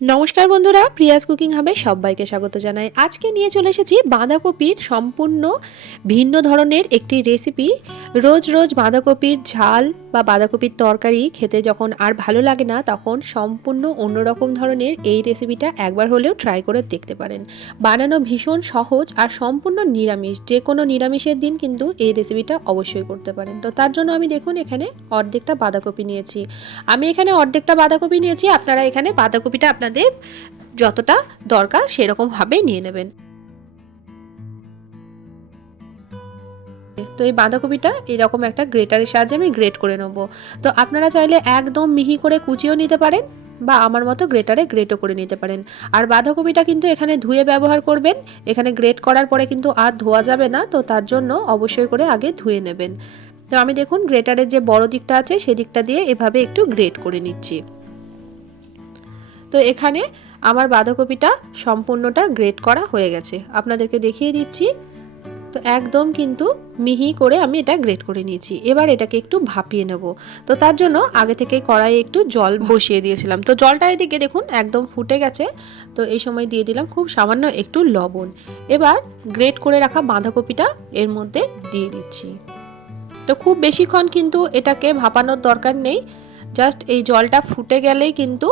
নমস্কার বন্ধুরা, Prius cooking হাবে সবাইকে স্বাগত জানাই। আজকে নিয়ে চলে এসেছি বাঁধাকপির সম্পূর্ণ ভিন্ন ধরনের একটি রেসিপি। রোজ রোজ বাঁধাকপির ঝাল বা বাঁধাকপির তরকারি খেতে যখন আর ভালো লাগে না, তখন সম্পূর্ণ অন্যরকম ধরনের এই রেসিপিটা একবার হলেও ট্রাই করে দেখতে পারেন। বানানো ভীষণ সহজ আর সম্পূর্ণ নিরামিষ, যে কোনো নিরামিষের দিন কিন্তু এই রেসিপিটা অবশ্যই করতে পারেন। তো তার জন্য আমি দেখুন এখানে অর্ধেকটা বাঁধাকপি নিয়েছি। আপনারা এখানে বাঁধাকপিটা আপনাদের যতটা দরকার সেরকমভাবে নিয়ে নেবেন। তো এই বাঁধাকপিটা এরকম একটা গ্রেটারের সাহায্যে আমি গ্রেট করে নেব। তো আপনারা চাইলে একদম মিহি করে কুচিও নিতে পারেন বা আমার মতো গ্রেটারে গ্রেটও করে নিতে পারেন। আর বাঁধাকপিটা কিন্তু এখানে ধুয়ে ব্যবহার করবেন। এখানে গ্রেট করার পরে কিন্তু আর ধোয়া যাবে না, তো তার জন্য অবশ্যই করে আগে ধুয়ে নেবেন। তো আমি দেখুন গ্রেটারের যে বড় দিকটা আছে সেদিকটা দিয়ে এভাবে একটু গ্রেট করে নিচ্ছি। তো এখানে আমার বাঁধাকপিটা সম্পূর্ণটা গ্রেট করা হয়ে গেছে, আপনাদেরকে দেখিয়ে দিচ্ছি। তো একদম কিন্তু মিহি করে আমি এটা গ্রেট করে নিয়েছি। এবার এটাকে একটু ভাপিয়ে নেব। তো তার জন্য আগে থেকে কড়াইয়ে একটু জল বসিয়ে দিয়েছিলাম। তো জলটা এদিকে দেখুন একদম ফুটে গেছে। তো এই সময় দিয়ে দিলাম খুব সামান্য একটু লবণ। এবার গ্রেট করে রাখা বাঁধাকপিটা এর মধ্যে দিয়ে দিচ্ছি। তো খুব বেশিক্ষণ কিন্তু এটাকে ভাপানোর দরকার নেই, জাস্ট এই জলটা ফুটে গেলেই কিন্তু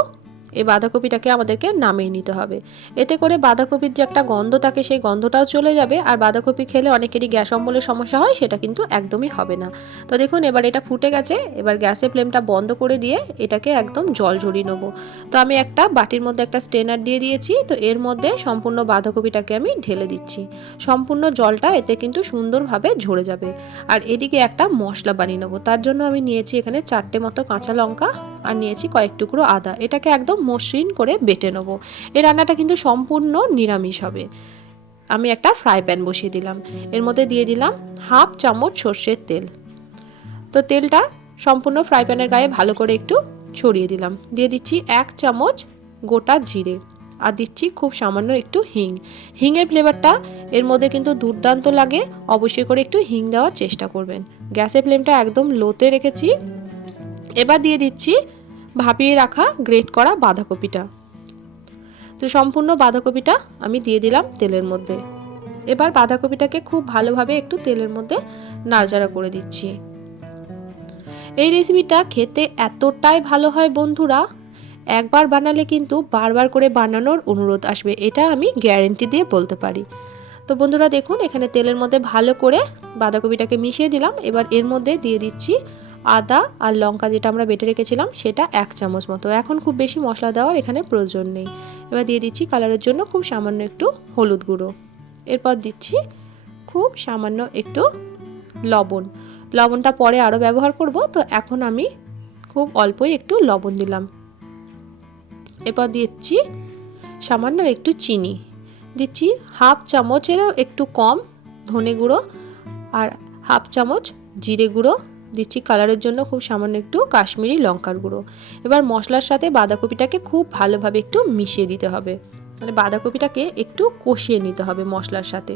এই বাঁধাকপিটাকে আমাদেরকে নামিয়ে নিতে হবে। এতে করে বাঁধাকপির যে একটা গন্ধ থাকে সেই গন্ধটাও চলে যাবে, আর বাঁধাকপি খেলে অনেকেরই গ্যাস অম্বলের সমস্যা হয়, সেটা কিন্তু একদমই হবে না। তো দেখুন এবার এটা ফুটে গেছে। এবার গ্যাসের ফ্লেমটা বন্ধ করে দিয়ে এটাকে একদম জল ঝরিয়ে নেবো। তো আমি একটা বাটির মধ্যে একটা স্ট্রেনার দিয়ে দিয়েছি। তো এর মধ্যে সম্পূর্ণ বাঁধাকপিটাকে আমি ঢেলে দিচ্ছি। সম্পূর্ণ জলটা এতে কিন্তু সুন্দরভাবে ঝরে যাবে। আর এদিকে একটা মশলা বানিয়ে নেবো। তার জন্য আমি নিয়েছি এখানে 4টে মতো কাঁচা লঙ্কা আর নিয়েছি কয়েক টুকরো আদা। এটাকে একদম মসৃণ করে বেটে নেব। এই রান্নাটা কিন্তু সম্পূর্ণ নিরামিষ হবে। আমি একটা ফ্রাই প্যান বসিয়ে দিলাম। এর মধ্যে দিয়ে দিলাম 1/2 চামচ সর্ষের তেল। তো তেলটা সম্পূর্ণ ফ্রাই প্যানের গায়ে ভালো করে একটু ছড়িয়ে দিলাম। দিয়ে দিচ্ছি 1 চামচ গোটা জিরে, আর দিচ্ছি খুব সামান্য একটু হিং। হিংয়ের ফ্লেভারটা এর মধ্যে কিন্তু দুর্দান্ত লাগে, অবশ্যই করে একটু হিং দেওয়ার চেষ্টা করবেন। গ্যাসের ফ্লেমটা একদম লোতে রেখেছি। এবার দিয়ে দিচ্ছি ভাপিয়ে রাখা গ্রেট করা বাঁধাকপিটা। তো সম্পূর্ণ বাঁধাকপিটা আমি দিয়ে দিলাম তেলের মধ্যে। এবার বাঁধাকপিটাকে খুব ভালোভাবে একটু তেলের মধ্যে নাড়াচাড়া করে দিচ্ছি। এই রেসিপিটা খেতে এতটাই ভালো হয় বন্ধুরা, একবার বানালে কিন্তু বারবার করে বানানোর অনুরোধ আসবে, এটা আমি গ্যারেন্টি দিয়ে বলতে পারি। তো বন্ধুরা দেখুন এখানে তেলের মধ্যে ভালো করে বাঁধাকপিটাকে মিশিয়ে দিলাম। এবার এর মধ্যে দিয়ে দিচ্ছি আদা আর লঙ্কা যেটা আমরা বেটে রেখেছিলাম সেটা 1 চামচ মতো। এখন খুব বেশি মশলা দেওয়ার এখানে প্রয়োজন নেই। এবার দিয়ে দিচ্ছি কালারের জন্য খুব সামান্য একটু হলুদ গুঁড়ো। এরপর দিচ্ছি খুব সামান্য একটু লবণ। লবণটা পরে আরও ব্যবহার করব, তো এখন আমি খুব অল্পই একটু লবণ দিলাম। এরপর দিচ্ছি সামান্য একটু চিনি, দিচ্ছি 1/2 চামচেরও একটু কম ধনে গুঁড়ো আর 1/2 চামচ জিরে গুঁড়ো, দিচ্ছি কালারের জন্য খুব সামান্য একটু কাশ্মীরি লঙ্কার গুঁড়ো। এবার মশলার সাথে বাঁধাকপিটাকে খুব ভালোভাবে একটু মিশিয়ে দিতে হবে, মানে বাঁধাকপিটাকে একটু কষিয়ে নিতে হবে মশলার সাথে।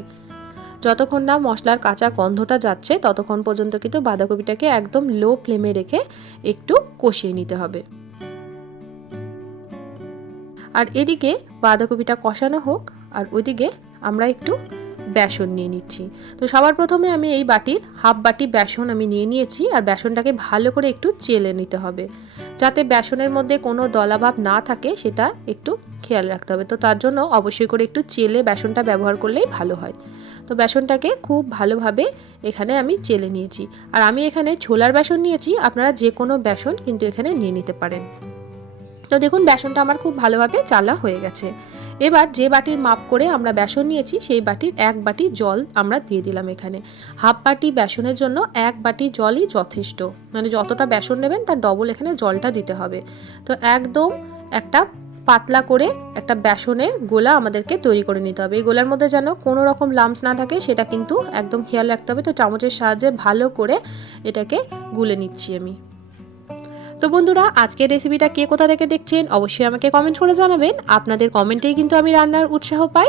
যতক্ষণ না মশলার কাঁচা গন্ধটা যাচ্ছে ততক্ষণ পর্যন্ত কিন্তু বাঁধাকপিটাকে একদম লো ফ্লেমে রেখে একটু কষিয়ে নিতে হবে। আর এদিকে বাঁধাকপিটা কষানো হোক, আর ওইদিকে আমরা একটু বেসন নিয়ে নিচ্ছি। তো সবার প্রথমে আমি এই বাটির 1/2 বাটি বেসন আমি নিয়ে নিয়েছি, আর বেসনটাকে ভালো করে একটু চেলে নিতে হবে, যাতে বেসনের মধ্যে কোনো দলাভাব না থাকে সেটা একটু খেয়াল রাখতে হবে। তো তার জন্য অবশ্যই করে একটু চেলে বেসনটা ব্যবহার করলেই ভালো হয়। তো বেসনটাকে খুব ভালোভাবে এখানে আমি চেলে নিয়েছি। আর আমি এখানে ছোলার বেসন নিয়েছি, আপনারা যে কোনো বেসন কিন্তু এখানে নিয়ে নিতে পারেন। তো দেখুন বেসনটা আমার খুব ভালোভাবে চালা হয়ে গেছে। এবার যে বাটির মাপ করে আমরা বেসন নিয়েছি সেই বাটির 1 বাটি জল আমরা দিয়ে দিলাম এখানে। 1/2 বাটি বেসনের জন্য 1 বাটি জলই যথেষ্ট, মানে যতটা বেসন নেবেন তার ডবল এখানে জলটা দিতে হবে। তো একদম একটা পাতলা করে একটা বেসনের গোলা আমাদেরকে তৈরি করে নিতে হবে। এই গোলার মধ্যে যেন কোনো রকম লাম্পস না থাকে সেটা কিন্তু একদম খেয়াল রাখতে হবে। তো চামচের সাহায্যে ভালো করে এটাকে গুলে নিচ্ছি আমি। তো বন্ধুরা আজকের রেসিপিটা কে কোথা থেকে দেখছেন অবশ্যই আমাকে কমেন্ট করে জানাবেন। আপনাদের কমেন্টেই কিন্তু আমি রান্নার উৎসাহ পাই।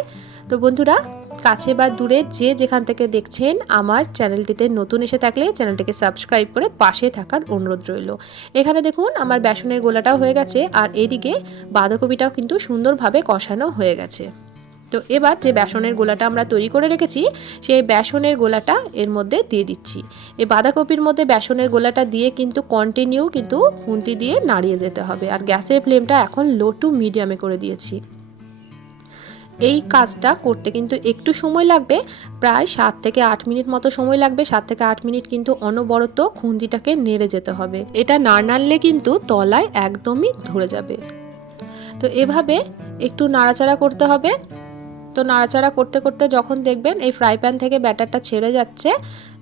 তো বন্ধুরা কাছে বা দূরে যে যেখান থেকে দেখছেন আমার চ্যানেলটিতে নতুন এসে থাকলে চ্যানেলটিকে সাবস্ক্রাইব করে পাশে থাকার অনুরোধ রইল। এখানে দেখুন আমার বেসনের গোলাটাও হয়ে গেছে, আর এদিকে বাঁধাকপিটাও কিন্তু সুন্দরভাবে কষানো হয়ে গেছে। তো এবার যে বেসনের গোলাটা আমরা তৈরি করে রেখেছি সেই বেসনের গোলাটা এর মধ্যে দিয়ে দিচ্ছি। এই বাঁধাকপির মধ্যে বেসনের গোলাটা দিয়ে কিন্তু কন্টিনিউ কিন্তু খুন্তি দিয়ে নাড়িয়ে যেতে হবে, আর গ্যাসের ফ্লেমটা এখন লো টু মিডিয়ামে করে দিয়েছি। এই কাজটা করতে কিন্তু একটু সময় লাগবে, প্রায় 7 থেকে 8 মিনিট মতো সময় লাগবে। 7 থেকে 8 মিনিট কিন্তু অনবরত খুন্তিটাকে নেড়ে যেতে হবে, এটা না নাড়লে কিন্তু তলায় একদমই ধরে যাবে। তো এভাবে একটু নাড়াচাড়া করতে হবে। তো নাড়াচাড়া করতে করতে যখন দেখবেন এই ফ্রাই প্যান থেকে ব্যাটারটা ছেড়ে যাচ্ছে,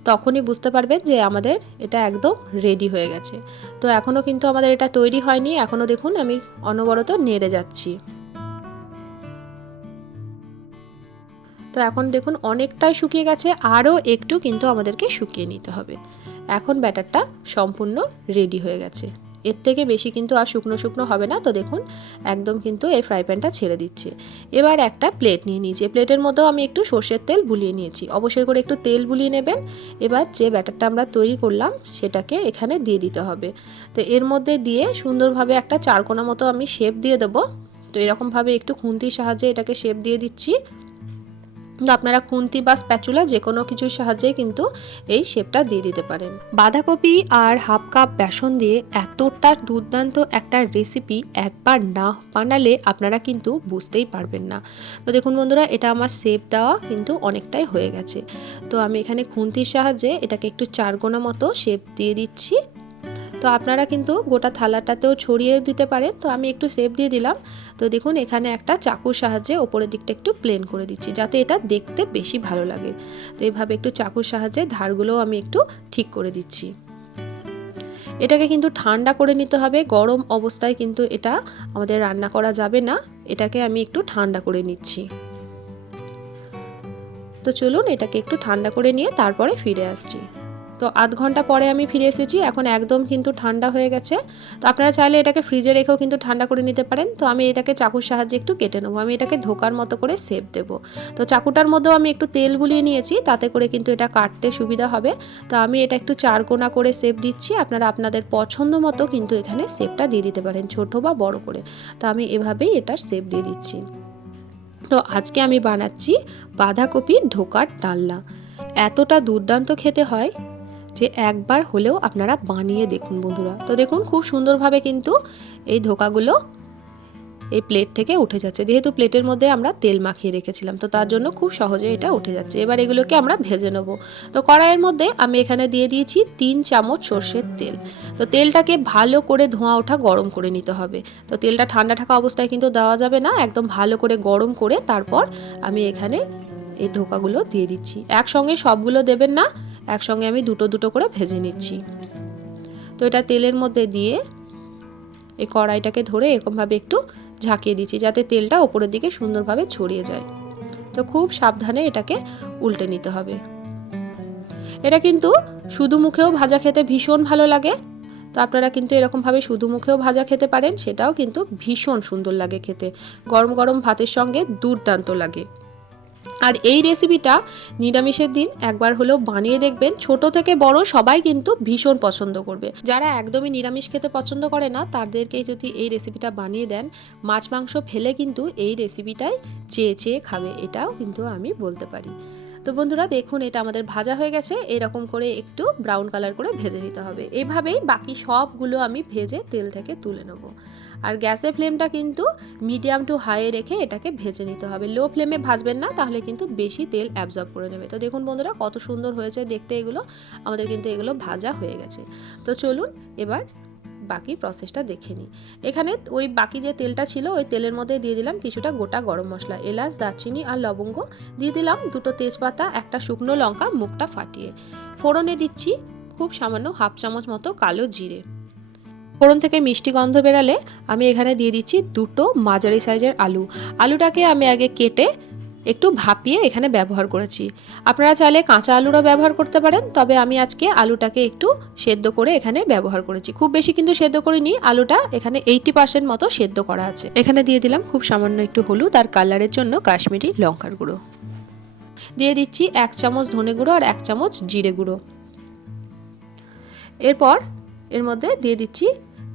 তখনই বুঝতে পারবেন যে আমাদের এটা একদম রেডি হয়ে গেছে। তো এখনও কিন্তু আমাদের এটা তৈরি হয়নি, এখনও দেখুন আমি অনবরত নেড়ে যাচ্ছি। তো এখন দেখুন অনেকটাই শুকিয়ে গেছে, আরও একটু কিন্তু আমাদেরকে শুকিয়ে নিতে হবে। এখন ব্যাটারটা সম্পূর্ণ রেডি হয়ে গেছে, এর থেকে বেশি কিন্তু আর শুকনো শুকনো হবে না। তো দেখুন একদম কিন্তু এই ফ্রাই প্যানটা ছেড়ে দিচ্ছে। এবার একটা প্লেট নিয়ে নিয়েছি, প্লেটের মধ্যেও আমি একটু সর্ষের তেল বুলিয়ে নিয়েছি, অবশ্যই করে একটু তেল বুলিয়ে নেবেন। এবার যে ব্যাটারটা আমরা তৈরি করলাম সেটাকে এখানে দিয়ে দিতে হবে। তো এর মধ্যে দিয়ে সুন্দরভাবে একটা চারকোনা মতো আমি শেপ দিয়ে দেবো। তো এরকমভাবে একটু খুন্তির সাহায্যে এটাকে শেপ দিয়ে দিচ্ছি। আপনারা খুন্তি বা স্প্যাচুলা যে কোনো কিছুর সাহায্যে কিন্তু এই শেপটা দিয়ে দিতে পারেন। বাঁধাকপি আর হাফ কাপ বেসন দিয়ে এতটা দুর্দান্ত একটা রেসিপি একবার না বানালে আপনারা কিন্তু বুঝতেই পারবেন না। তো দেখুন বন্ধুরা, এটা আমার শেপ দেওয়া কিন্তু অনেকটাই হয়ে গেছে। তো আমি এখানে খুন্তির সাহায্যে এটাকে একটু চারকোনা মতো শেপ দিয়ে দিচ্ছি। তো আপনারা কিন্তু গোটা থালাটাতেও ছড়িয়ে দিতে পারেন। তো আমি একটু শেপ দিয়ে দিলাম। তো দেখুন এখানে একটা চাকুর সাহায্যে ওপরের দিকটা একটু প্লেন করে দিচ্ছি, যাতে এটা দেখতে বেশি ভালো লাগে। তো এইভাবে একটু চাকুর সাহায্যে ধারগুলোও আমি একটু ঠিক করে দিচ্ছি। এটাকে কিন্তু ঠান্ডা করে নিতে হবে, গরম অবস্থায় কিন্তু এটা আমাদের রান্না করা যাবে না। এটাকে আমি একটু ঠান্ডা করে নিচ্ছি। তো চলুন এটাকে একটু ঠান্ডা করে নিয়ে তারপরে ফিরে আসছি। তো আধ ঘন্টা পরে আমি ফিরে এসেছি, এখন একদম কিন্তু ঠান্ডা হয়ে গেছে। তো আপনারা চাইলে এটাকে ফ্রিজে রেখেও কিন্তু ঠান্ডা করে নিতে পারেন। তো আমি এটাকে চাকুর সাহায্যে একটু কেটে নেবো, আমি এটাকে ধোকার মতো করে শেপ দেবো। তো চাকুটার মধ্যেও আমি একটু তেল বুলিয়ে নিয়েছি, তাতে করে কিন্তু এটা কাটতে সুবিধা হবে। তো আমি এটা একটু চারকোনা করে শেপ দিচ্ছি, আপনারা আপনাদের পছন্দ মতো কিন্তু এখানে শেপটা দিয়ে দিতে পারেন, ছোট বা বড় করে। তো আমি এভাবেই এটার শেপ দিয়ে দিচ্ছি। তো আজকে আমি বানাচ্ছি বাঁধাকপির ধোকার ডালনা। এতটা দুর্দান্ত খেতে হয় যে একবার হলেও আপনারা বানিয়ে দেখুন বন্ধুরা। তো দেখুন খুব সুন্দরভাবে কিন্তু এই ধোকাগুলো এই প্লেট থেকে উঠে যাচ্ছে, যেহেতু প্লেটের মধ্যে আমরা তেল মাখিয়ে রেখেছিলাম, তো তার জন্য খুব সহজে এটা উঠে যাচ্ছে। এবার এগুলোকে আমরা ভেজে নেব। তো কড়াইয়ের মধ্যে আমি এখানে দিয়ে দিয়েছি 3 চামচ সর্ষের তেল। তো তেলটাকে ভালো করে ধোঁয়া ওঠা গরম করে নিতে হবে। তো তেলটা ঠান্ডা থাকা অবস্থায় কিন্তু দেওয়া যাবে না, একদম ভালো করে গরম করে তারপর আমি এখানে এই ধোকাগুলো দিয়ে দিচ্ছি। একসঙ্গে সবগুলো দেবেন না, একসঙ্গে আমি দুটো দুটো করে ভেজে নিচ্ছি। তো এটা তেলের মধ্যে দিয়ে এই কড়াইটাকে ধরে এরকমভাবে একটু ঝাঁকিয়ে দিচ্ছি, যাতে তেলটা ওপরের দিকে সুন্দরভাবে ছড়িয়ে যায়। তো খুব সাবধানে এটাকে উল্টে নিতে হবে। এটা কিন্তু শুধু মুখেও ভাজা খেতে ভীষণ ভালো লাগে। তো আপনারা কিন্তু এরকমভাবে শুধু মুখেও ভাজা খেতে পারেন, সেটাও কিন্তু ভীষণ সুন্দর লাগে খেতে, গরম গরম ভাতের সঙ্গে দুর্দান্ত লাগে। আর এই রেসিপিটা নিরামিষের দিন একবার হলেও বানিয়ে দেখবেন, ছোট থেকে বড় সবাই কিন্তু ভীষণ পছন্দ করবে। যারা একদমই নিরামিষ খেতে পছন্দ করে না তাদেরকে যদি এই রেসিপিটা বানিয়ে দেন, মাছ মাংস ফেলে কিন্তু এই রেসিপিটাই চেয়ে চেয়ে খাবে, এটাও কিন্তু আমি বলতে পারি। তো বন্ধুরা দেখুন এটা আমাদের ভাজা হয়ে গেছে, এরকম করে একটু ব্রাউন কালার করে ভেজে নিতে হবে। এইভাবেই বাকি সবগুলো আমি ভেজে তেল থেকে তুলে নেব। আর গ্যাসের ফ্লেমটা কিন্তু মিডিয়াম টু হাইয়ে রেখে এটাকে ভেজে নিতে হবে, লো ফ্লেমে ভাজবেন না, তাহলে কিন্তু বেশি তেল অ্যাবজর্ব করে নেবে। তো দেখুন বন্ধুরা কত সুন্দর হয়েছে দেখতে এগুলো, আমাদের কিন্তু এগুলো ভাজা হয়ে গেছে। তো চলুন এবার বাকি প্রসেসটা দেখে নিই। এখানে ওই বাকি যে তেলটা ছিল ওই তেলের মধ্যে দিয়ে দিলাম কিছুটা গোটা গরম মশলা, এলাচ, দারচিনি আর লবঙ্গ, দিয়ে দিলাম দুটো তেজপাতা, একটা শুকনো লঙ্কা মুখটা ফাটিয়ে। ফোড়নে দিচ্ছি খুব সামান্য হাফ চামচ মতো কালো জিরে। ফোড়ন থেকে মিষ্টি গন্ধ বেরালে আমি এখানে দিয়ে দিচ্ছি দুটো মাঝারি সাইজের আলু। আলুটাকে আমি আগে কেটে একটু ভাপিয়ে এখানে ব্যবহার করেছি। আপনারা চাইলে কাঁচা আলুরও ব্যবহার করতে পারেন, তবে আমি আজকে আলুটাকে একটু সেদ্ধ করে এখানে ব্যবহার করেছি। খুব বেশি কিন্তু সেদ্ধ করিনি, আলুটা এখানে 80% মতো সেদ্ধ করা আছে। এখানে দিয়ে দিলাম খুব সামান্য একটু হলুদ আর কালারের জন্য কাশ্মীরি লঙ্কার গুঁড়ো। দিয়ে দিচ্ছি 1 চামচ ধনে গুঁড়ো আর 1 চামচ জিরে গুঁড়ো। এরপর এর মধ্যে দিয়ে দিচ্ছি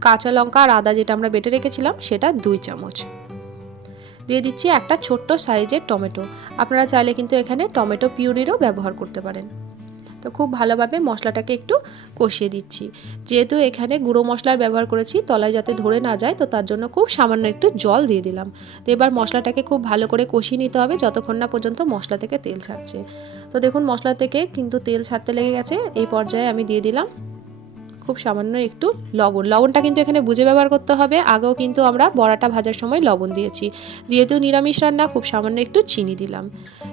কাঁচা লঙ্কা আর আদা যেটা আমরা বেটে রেখেছিলাম সেটা 2 চামচ। দিয়ে দিচ্ছি একটা ছোট্ট সাইজের টমেটো, আপনারা চাইলে কিন্তু এখানে টমেটো পিউরিরও ব্যবহার করতে পারেন। তো খুব ভালোভাবে মশলাটাকে একটু কষিয়ে দিচ্ছি। যেহেতু এখানে গুঁড়ো মশলার ব্যবহার করেছি, তলায় যাতে ধরে না যায়, তো তার জন্য খুব সামান্য একটু জল দিয়ে দিলাম। তো এবার মশলাটাকে খুব ভালো করে কষিয়ে নিতে হবে যতক্ষণ না পর্যন্ত মশলা থেকে তেল ছাড়ছে। তো দেখুন মশলা থেকে কিন্তু তেল ছাড়তে লেগে গেছে। এই পর্যায়ে আমি দিয়ে দিলাম খুব সামান্য একটু লবণ। লবণটা কিন্তু এখানে বুঝে ব্যবহার করতে হবে, আগেও কিন্তু আমরা বড়াটা ভাজার সময় লবণ দিয়েছি। যেহেতু নিরামিষ রান্না, খুব সামান্য একটু চিনি দিলাম।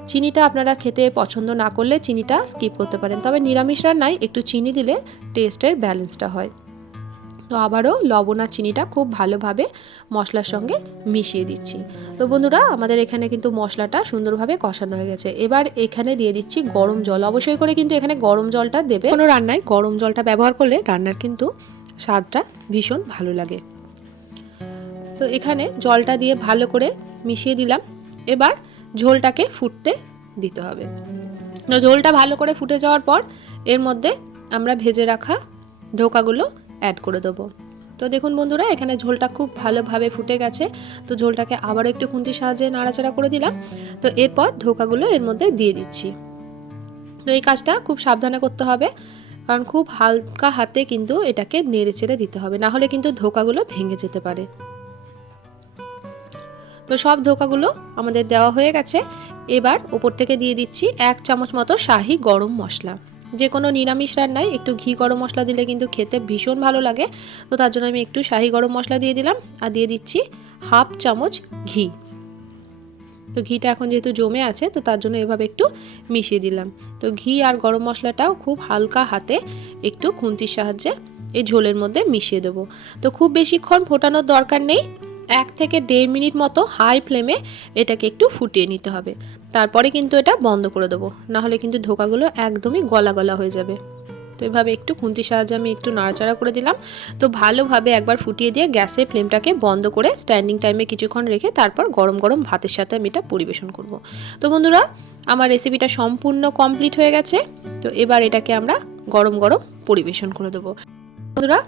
চিনিটা আপনারা খেতে পছন্দ না করলে চিনিটা স্কিপ করতে পারেন, তবে নিরামিষ রান্নায় একটু চিনি দিলে টেস্টের ব্যালেন্সটা হয়। তো আবারও লবণ আর চিনিটা খুব ভালোভাবে মশলার সঙ্গে মিশিয়ে দিচ্ছি। তো বন্ধুরা, আমাদের এখানে কিন্তু মশলাটা সুন্দরভাবে কষানো হয়ে গেছে। এবার এখানে দিয়ে দিচ্ছি গরম জল। অবশ্যই করে কিন্তু এখানে গরম জলটা দেবে। কোনো রান্নায় গরম জলটা ব্যবহার করলে রান্নার কিন্তু স্বাদটা ভীষণ ভালো লাগে। তো এখানে জলটা দিয়ে ভালো করে মিশিয়ে দিলাম। এবার ঝোলটাকে ফুটতে দিতে হবে। তো ঝোলটা ভালো করে ফুটে যাওয়ার পর এর মধ্যে আমরা ভেজে রাখা ধোকাগুলো অ্যাড করে দেবো। তো দেখুন বন্ধুরা, এখানে ঝোলটা খুব ভালোভাবে ফুটে গেছে। তো ঝোলটাকে আবারও একটু খুন্তির সাহায্যে নাড়াচাড়া করে দিলাম। তো এরপর ধোকাগুলো এর মধ্যে দিয়ে দিচ্ছি। তো এই কাজটা খুব সাবধানে করতে হবে, কারণ খুব হালকা হাতে কিন্তু এটাকে নেড়ে চেড়ে দিতে হবে, না হলে কিন্তু ধোকাগুলো ভেঙে যেতে পারে। তো সব ধোকাগুলো আমাদের দেওয়া হয়ে গেছে। এবার ওপর থেকে দিয়ে দিচ্ছি 1 চামচ মতো শাহি গরম মশলা। যে কোনো নিরামিষ রান্নায় একটু ঘি গরম মশলা দিলে কিন্তু খেতে ভীষণ ভালো লাগে। তো তার জন্য আমি একটু শাহি গরম মশলা দিয়ে দিলাম, আর দিয়ে দিচ্ছি 1/2 চামচ ঘি। তো ঘিটা এখন যেহেতু জমে আছে, তো তার জন্য এভাবে একটু মিশিয়ে দিলাম। তো ঘি আর গরম মশলাটাও খুব হালকা হাতে একটু খুন্তির সাহায্যে এই ঝোলের মধ্যে মিশিয়ে দেবো। তো খুব বেশিক্ষণ ফোটানোর দরকার নেই, 1 থেকে 1.5 মিনিট মতো হাই ফ্লেমে এটাকে একটু ফুটিয়ে নিতে হবে। তারপরে কিন্তু এটা বন্ধ করে দেবো, নাহলে কিন্তু ধোকাগুলো একদমই গলা গলা হয়ে যাবে। তো এভাবে একটু খুন্তির সাহায্যে আমি একটু নাড়াচাড়া করে দিলাম। তো ভালোভাবে একবার ফুটিয়ে দিয়ে গ্যাসের ফ্লেমটাকে বন্ধ করে স্ট্যান্ডিং টাইমে কিছুক্ষণ রেখে তারপর গরম গরম ভাতের সাথে আমি এটা পরিবেশন করব। তো বন্ধুরা, আমার রেসিপিটা সম্পূর্ণ কমপ্লিট হয়ে গেছে। তো এবার এটাকে আমরা গরম গরম পরিবেশন করে দেবো। বন্ধুরা,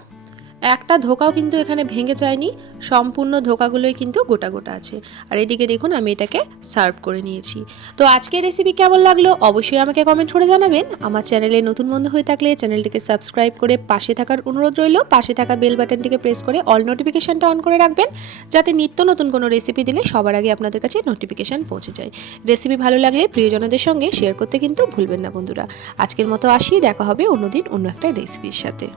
একটা ধোকাও কিন্তু এখানে ভেঙে যায়নি, সম্পূর্ণ ধোকাগুলোই কিন্তু গোটা গোটা আছে। আর এদিকে দেখুন আমি এটাকে সার্ভ করে নিয়েছি। তো আজকের রেসিপি কেমন লাগলো অবশ্যই আমাকে কমেন্ট করে জানাবেন। আমার চ্যানেলে নতুন বন্ধু হয়ে থাকলে চ্যানেলটিকে সাবস্ক্রাইব করে পাশে থাকার অনুরোধ রইল। পাশে থাকা বেল বাটনটিকে প্রেস করে অল নোটিফিকেশনটা অন করে রাখবেন, যাতে নিত্য নতুন কোনো রেসিপি দিলে সবার আগে আপনাদের কাছে নোটিফিকেশান পৌঁছে যায়। রেসিপি ভালো লাগলে প্রিয়জনদের সঙ্গে শেয়ার করতে কিন্তু ভুলবেন না বন্ধুরা। আজকের মতো আসি, দেখা হবে অন্যদিন অন্য একটা রেসিপির সাথে।